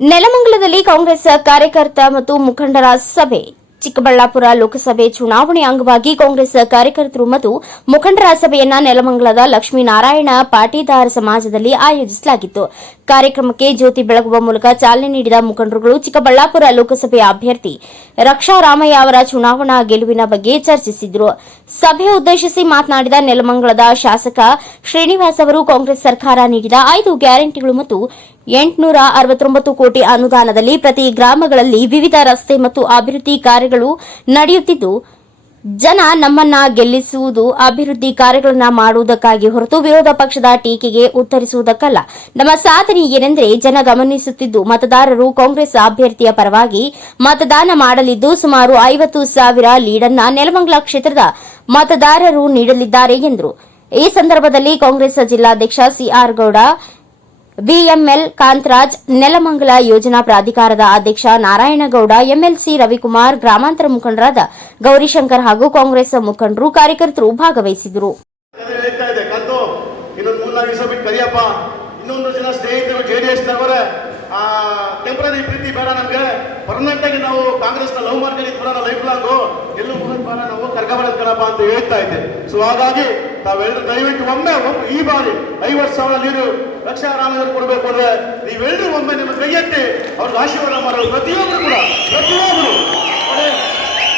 ನೆಲಮಂಗಲದಲ್ಲಿ ಕಾಂಗ್ರೆಸ್ ಕಾರ್ಯಕರ್ತ ಮತ್ತು ಮುಖಂಡರ ಸಭೆ. ಚಿಕ್ಕಬಳ್ಳಾಪುರ ಲೋಕಸಭೆ ಚುನಾವಣೆ ಅಂಗವಾಗಿ ಕಾಂಗ್ರೆಸ್ ಕಾರ್ಯಕರ್ತರು ಮತ್ತು ಮುಖಂಡರ ಸಭೆಯನ್ನ ನೆಲಮಂಗಲದ ಲಕ್ಷ್ಮೀನಾರಾಯಣ ಪಾಟೀದಾರ ಸಮಾಜದಲ್ಲಿ ಆಯೋಜಿಸಲಾಗಿತ್ತು. ಕಾರ್ಯಕ್ರಮಕ್ಕೆ ಜ್ಯೋತಿ ಬೆಳಗುವ ಮೂಲಕ ಚಾಲನೆ ನೀಡಿದ ಮುಖಂಡರುಗಳು ಚಿಕ್ಕಬಳ್ಳಾಪುರ ಲೋಕಸಭೆ ಅಭ್ಯರ್ಥಿ ರಕ್ಷಾ ರಾಮಯ್ಯ ಅವರ ಚುನಾವಣಾ ಗೆಲುವಿನ ಬಗ್ಗೆ ಚರ್ಚಿಸಿದರು. ಸಭೆ ಉದ್ದೇಶಿಸಿ ಮಾತನಾಡಿದ ನೆಲಮಂಗಲದ ಶಾಸಕ ಶ್ರೀನಿವಾಸ್ ಅವರು ಕಾಂಗ್ರೆಸ್ ಸರ್ಕಾರ ನೀಡಿದ ಐದು ಗ್ಯಾರಂಟಿಗಳು ಮತ್ತು ಎಂಟುನೂರ ಅರವತ್ತೊಂಬತ್ತು ಕೋಟಿ ಅನುದಾನದಲ್ಲಿ ಪ್ರತಿ ಗ್ರಾಮಗಳಲ್ಲಿ ವಿವಿಧ ರಸ್ತೆ ಮತ್ತು ಅಭಿವೃದ್ಧಿ ಕಾರ್ಯಗಳು ನಡೆಯುತ್ತಿದ್ದು, ಜನ ನಮ್ಮನ್ನ ಗೆಲ್ಲಿಸುವುದು ಅಭಿವೃದ್ಧಿ ಕಾರ್ಯಗಳನ್ನ ಮಾಡುವುದಕ್ಕಾಗಿ ಹೊರತು ವಿರೋಧ ಪಕ್ಷದ ಟೀಕೆಗೆ ಉತ್ತರಿಸುವುದಕ್ಕಲ್ಲ. ನಮ್ಮ ಸಾಧನೆ ಏನೆಂದರೆ ಜನ ಗಮನಿಸುತ್ತಿದ್ದು, ಮತದಾರರು ಕಾಂಗ್ರೆಸ್ ಅಭ್ಯರ್ಥಿಯ ಪರವಾಗಿ ಮತದಾನ ಮಾಡಲಿದ್ದು, ಸುಮಾರು ಐವತ್ತು ಸಾವಿರ ಲೀಡನ್ನ ನೆಲಮಂಗಲ ಕ್ಷೇತ್ರದ ಮತದಾರರು ನೀಡಲಿದ್ದಾರೆ ಎಂದರು. ಈ ಸಂದರ್ಭದಲ್ಲಿ ಕಾಂಗ್ರೆಸ್ ಜಿಲ್ಲಾಧ್ಯಕ್ಷ C R Gowda B M L Kantharaj Nelamangala ಯೋಜನಾ ಪ್ರಾಧಿಕಾರದ ಅಧ್ಯಕ್ಷ ನಾರಾಯಣಗೌಡ ಎಂಎಲ್ಸಿ ರವಿಕುಮಾರ್ ಗ್ರಾಮಾಂತರ ಮುಖಂಡರಾದ ಗೌರಿಶಂಕರ್ ಹಾಗೂ ಕಾಂಗ್ರೆಸ್ ಮುಖಂಡರು ಕಾರ್ಯಕರ್ತರು ಭಾಗವಹಿಸಿದರು ಹೇಳ್ತಾ ಇದ್ದೆ ಸೊ ಹಾಗಾಗಿ ತಾವೆಲ್ಲರೂ ದಯವಿಟ್ಟು ಒಮ್ಮೆ ಈ ಬಾರಿ ಐವತ್ತು ಸಾವಿರ ನೀರು ಲಕ್ಷ ರಾಮನಗರ ಕೊಡಬೇಕು ಅಂದ್ರೆ ನೀವೆಲ್ಲರೂ ಒಮ್ಮೆ ನಿಮ್ಮ ಕೈ ಎತ್ತಿ ಅವ್ರಿಗೆ ಆಶೀರ್ವಾದ ಮಾಡೋದು ಪ್ರತಿಯೊಬ್ಬರು ಕೂಡ, ಪ್ರತಿಯೊಬ್ಬರು.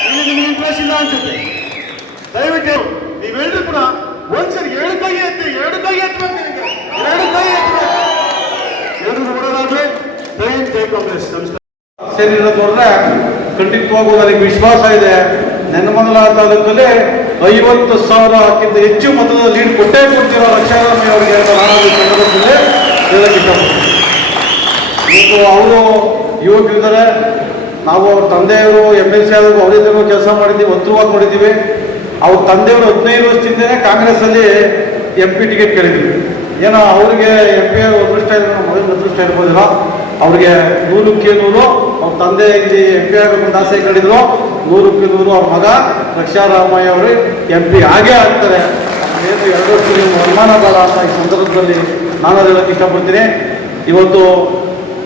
ಇಲ್ಲಿ ನಿಮ್ಗೆ ಇಂಟ್ರೆಸ್ಟ್ ಇಲ್ಲ ಅನ್ಸುತ್ತೆ. ದಯವಿಟ್ಟು ನೀವೆಲ್ಲರೂ ಕೂಡ ಒಂದ್ಸರಿ ಎರಡು ಕೈ ಎತ್ತಿ, ಎರಡು ಕೈ ನಿಮಗೆ ಎರಡು ಕೈ ಎತ್ತಬೇಕು ಎರಡು ನೋಡೋದಾದ್ರೆ ದಯವಿಟ್ಟು ಜೈ ಕಾಂಗ್ರೆಸ್. ಸೇರಿರೋದ್ರೆ ಖಂಡಿತವಾಗೂ ನನಗೆ ವಿಶ್ವಾಸ ಇದೆ. ನೆನಮಂಗಲ ತಾಲೂಕಲ್ಲಿ ಐವತ್ತು ಸಾವಿರಕ್ಕಿಂತ ಹೆಚ್ಚು ಮತದ ಲೀಡ್ ಕೊಟ್ಟೇ ಕೊಡ್ತೀರೋ ಲಕ್ಷಾರಾಮಿ ಅವರಿಗೆ ಅಂತ ನಾನು ಸಂದರ್ಭದಲ್ಲಿ ಹೇಳಕ್ಕೆ ಇಷ್ಟಪಡ್ತೀನಿ ಇವತ್ತು ಅವರು ಯುವಕರಿದ್ದಾರೆ. ನಾವು ಅವ್ರ ತಂದೆಯವರು ಎಂ ಎಲ್ ಸಿ ಆದವರು ಅವರಿಂದ ಕೆಲಸ ಮಾಡಿದ್ದೀವಿ, ಒತ್ತುವಾಗಿ ಮಾಡಿದ್ದೀವಿ ಅವ್ರ ತಂದೆಯವರು ಹದಿನೈದು ವರ್ಷದಿಂದನೇ ಕಾಂಗ್ರೆಸ್ಸಲ್ಲಿ ಎಂ ಪಿ ಟಿಕೆಟ್ ಕೇಳಿದ್ವಿ ಏನೋ ಅವ್ರಿಗೆ ಎಂ ಪಿ ಅದೃಷ್ಟ ಮಗನಿಗೆ ಅದೃಷ್ಟ ಇರ್ಬೋದಿಲ್ಲ. ಅವ್ರಿಗೆ ನೂರಕ್ಕೆ ನೂರು, ಅವ್ರ ತಂದೆ ಇಲ್ಲಿ ಎಂ ಪಿ ಆಗಬೇಕು ಅಂತ ಆಸೆ ಕಂಡಿದ್ರು. ನೂರಕ್ಕೆ ನೂರು ಅವ್ರ ಮಗ ರಕ್ಷಾರಾಮಯ್ಯ ಅವರೇ ಎಂ ಪಿ ಆಗೇ ಆಗ್ತಾರೆ. ಏನು ಎರಡು ವರ್ಷ ನಿಮ್ಮ ಅನುಮಾನ ಅಂತ ಈ ಸಂದರ್ಭದಲ್ಲಿ ನಾನು ಹೇಳಕ್ಕೆ ಇಷ್ಟಪಡ್ತೀನಿ. ಇವತ್ತು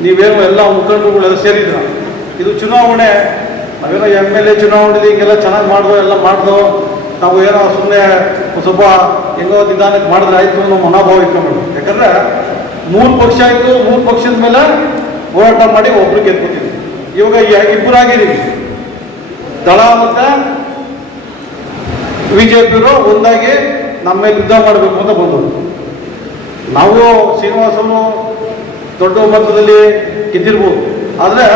ನೀವೇನು ಎಲ್ಲ ಮುಖಂಡರುಗಳೆಲ್ಲ ಸೇರಿದ್ರ ಇದು ಚುನಾವಣೆ. ನಾವೇನೋ ಎಂ ಎಲ್ ಎ ಚುನಾವಣೆಲಿ ಹಿಂಗೆಲ್ಲ ಚೆನ್ನಾಗಿ ಮಾಡ್ದೋ, ಎಲ್ಲ ಮಾಡ್ದೋ, ನಾವು ಏನೋ ಸುಮ್ಮನೆ ಸ್ವಲ್ಪ ಹೆಂಗೋ ನಿಧಾನಕ್ಕೆ ಮಾಡಿದ್ರೆ ಆಯಿತು ಅನ್ನೋ ಮನೋಭಾವ ಇಟ್ಕೊಂಡು ಯಾಕಂದರೆ ಮೂರು ಪಕ್ಷ ಆಯಿತು ಮೂರು ಪಕ್ಷದ ಮೇಲೆ ಹೋರಾಟ ಮಾಡಿ ಒಬ್ರು ಗೆದ್ಕೊತೀವಿ ಇವಾಗ ಇಬ್ಬರಾಗಿದ್ದೀವಿ ದಳ ಮತ್ತು ಬಿ ಒಂದಾಗಿ ನಮ್ಮ ಮೇಲೆ ಯುದ್ಧ ಮಾಡಬೇಕು ಅಂತ ಬಂದರು. ನಾವು ಶ್ರೀನಿವಾಸನು ದೊಡ್ಡ ಮಟ್ಟದಲ್ಲಿ ಗೆದ್ದಿರ್ಬೋದು. ಆದರೆ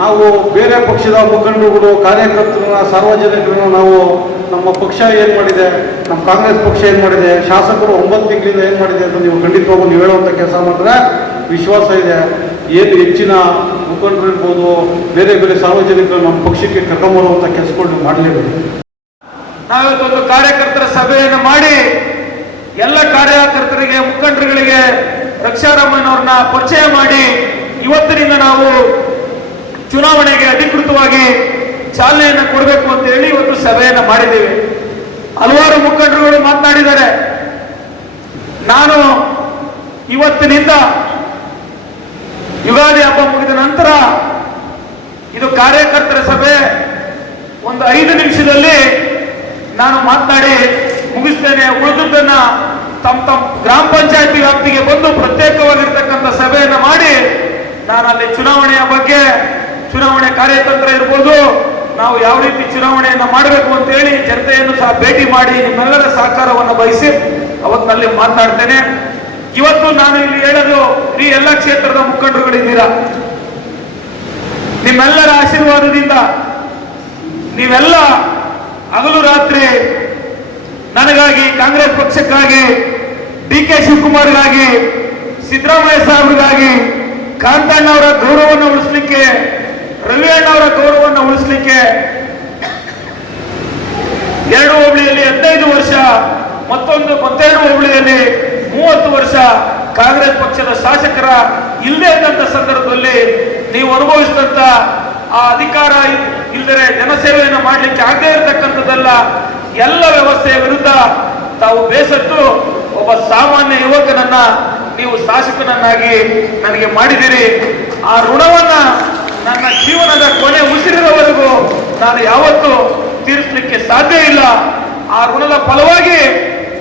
ನಾವು ಬೇರೆ ಪಕ್ಷದ ಮುಖಂಡರುಗಳು ಕಾರ್ಯಕರ್ತರನ್ನ, ಸಾರ್ವಜನಿಕರನ್ನ ನಾವು ನಮ್ಮ ಪಕ್ಷ ಏನು ಮಾಡಿದೆ, ನಮ್ಮ ಕಾಂಗ್ರೆಸ್ ಪಕ್ಷ ಏನು ಮಾಡಿದೆ, ಶಾಸಕರು ಒಂಬತ್ತು ತಿಂಗಳಿಂದ ಏನು ಮಾಡಿದೆ ಅಂತ ನೀವು ಖಂಡಿತವಾಗೂ ನೀವು ಹೇಳುವಂಥ ಕೆಲಸ ಮಾಡಿದ್ರೆ ವಿಶ್ವಾಸ ಇದೆ. ಏನು ಹೆಚ್ಚಿನ ಮುಖಂಡರು ಇರ್ಬೋದು, ಬೇರೆ ಬೇರೆ ಸಾರ್ವಜನಿಕರು ನಮ್ಮ ಪಕ್ಷಕ್ಕೆ ಕರ್ಕೊಂಬರುವಂಥ ಕೆಲಸಗಳು ಮಾಡಲೇಬೇಕು. ನಾವಿವತ್ತೊಂದು ಕಾರ್ಯಕರ್ತರ ಸಭೆಯನ್ನು ಮಾಡಿ, ಎಲ್ಲ ಕಾರ್ಯಕರ್ತರಿಗೆ, ಮುಖಂಡರುಗಳಿಗೆ ರಕ್ಷಾರಾಮಯ್ಯನವ್ರನ್ನ ಪರಿಚಯ ಮಾಡಿ, ಇವತ್ತಿನಿಂದ ನಾವು ಚುನಾವಣೆಗೆ ಅಧಿಕೃತವಾಗಿ ಚಾಲನೆಯನ್ನು ಕೊಡಬೇಕು ಅಂತ ಹೇಳಿ ಇವತ್ತು ಸಭೆಯನ್ನು ಮಾಡಿದ್ದೀವಿ. ಹಲವಾರು ಮುಖಂಡರುಗಳು ಮಾತನಾಡಿದ್ದಾರೆ. ನಾನು ಇವತ್ತಿನಿಂದ ಯುಗಾದಿ ಹಬ್ಬ ಮುಗಿದ ನಂತರ ಇದು ಕಾರ್ಯಕರ್ತರ ಸಭೆ ಒಂದು ಐದು ನಿಮಿಷದಲ್ಲಿ ನಾನು ಮಾತನಾಡಿ ಮುಗಿಸ್ತೇನೆ. ಉಳಿದುದನ್ನ ತಮ್ಮ ತಮ್ಮ ಗ್ರಾಮ ಪಂಚಾಯತಿ ವ್ಯಾಪ್ತಿಗೆ ಬಂದು ಪ್ರತ್ಯೇಕವಾಗಿರ್ತಕ್ಕಂಥ ಸಭೆಯನ್ನು ಮಾಡಿ ನಾನು ಅಲ್ಲಿ ಚುನಾವಣೆಯ ಬಗ್ಗೆ ಚುನಾವಣೆ ಕಾರ್ಯತಂತ್ರ ಇರ್ಬೋದು, ನಾವು ಯಾವ ರೀತಿ ಚುನಾವಣೆಯನ್ನು ಮಾಡಬೇಕು ಅಂತ ಹೇಳಿ ಜನತೆಯನ್ನು ಸಹ ಭೇಟಿ ಮಾಡಿ ನಿಮ್ಮೆಲ್ಲರ ಸಹಕಾರವನ್ನು ಬಯಸಿ ಅವತ್ತಿನಲ್ಲಿ ಮಾತನಾಡ್ತೇನೆ. ಇವತ್ತು ನಾನು ಇಲ್ಲಿ ಹೇಳೋದು, ಈ ಎಲ್ಲ ಕ್ಷೇತ್ರದ ಮುಖಂಡರುಗಳಿದ್ದೀರಾ ನಿಮ್ಮೆಲ್ಲರ ಆಶೀರ್ವಾದದಿಂದ ನೀವೆಲ್ಲ ಹಗಲು ರಾತ್ರಿ ನನಗಾಗಿ ಕಾಂಗ್ರೆಸ್ ಪಕ್ಷಕ್ಕಾಗಿ, ಡಿ ಕೆ ಶಿವಕುಮಾರ್ಗಾಗಿ, ಸಿದ್ದರಾಮಯ್ಯ ಸಾಹೇಬ್ರಿಗಾಗಿ, ಕಾಂತಣ್ಣವರ ಗೌರವವನ್ನು ಉಳಿಸ್ಲಿಕ್ಕೆ ರವಿ ಅಣ್ಣವರ ಗೌರವವನ್ನು ಉಳಿಸ್ಲಿಕ್ಕೆ ಎರಡು ಹೋಬಳಿಯಲ್ಲಿ ಹದಿನೈದು ವರ್ಷ, ಮತ್ತೊಂದು ಮತ್ತೆರಡು ಹೋಬಳಿಯಲ್ಲಿ ಮೂವತ್ತು ವರ್ಷ ಕಾಂಗ್ರೆಸ್ ಪಕ್ಷದ ಶಾಸಕರ ಇಲ್ಲದೇ ಇದ್ದಂತ ಸಂದರ್ಭದಲ್ಲಿ ನೀವು ಅನುಭವಿಸಿದಂತ ಆ ಅಧಿಕಾರ ಇಲ್ಲದರೆ ಜನಸೇವೆಯನ್ನು ಮಾಡಲಿಕ್ಕೆ ಆಗದೇ ಇರತಕ್ಕಂಥದ್ದೆಲ್ಲ, ಎಲ್ಲ ವ್ಯವಸ್ಥೆಯ ವಿರುದ್ಧ ತಾವು ಬೇಸತ್ತು ಒಬ್ಬ ಸಾಮಾನ್ಯ ಯುವಕನನ್ನ ನೀವು ಶಾಸಕನನ್ನಾಗಿ ನನಗೆ ಮಾಡಿದಿರಿ ಆ ಋಣವನ್ನ ನನ್ನ ಜೀವನದ ಕೊನೆ ಉಸಿರಿನವರೆಗೂ ನಾನು ಯಾವತ್ತೂ ತೀರಿಸಲಿಕ್ಕೆ ಸಾಧ್ಯ ಇಲ್ಲ. ಆ ಋಣದ ಫಲವಾಗಿ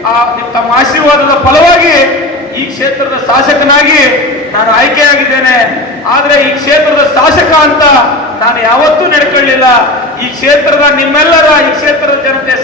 ಆ ತಮ್ಮ ಆಶೀರ್ವಾದದ ಫಲವಾಗಿ ಈ ಕ್ಷೇತ್ರದ ಶಾಸಕನಾಗಿ ನಾನು ಆಯ್ಕೆಯಾಗಿದ್ದೇನೆ. ಆದ್ರೆ ಈ ಕ್ಷೇತ್ರದ ಶಾಸಕ ಅಂತ ನಾನು ಯಾವತ್ತೂ ನಡ್ಕೊಳ್ಳಿಲ್ಲ ಈ ಕ್ಷೇತ್ರದ ನಿಮ್ಮೆಲ್ಲರ, ಈ ಕ್ಷೇತ್ರದ ಜನತೆ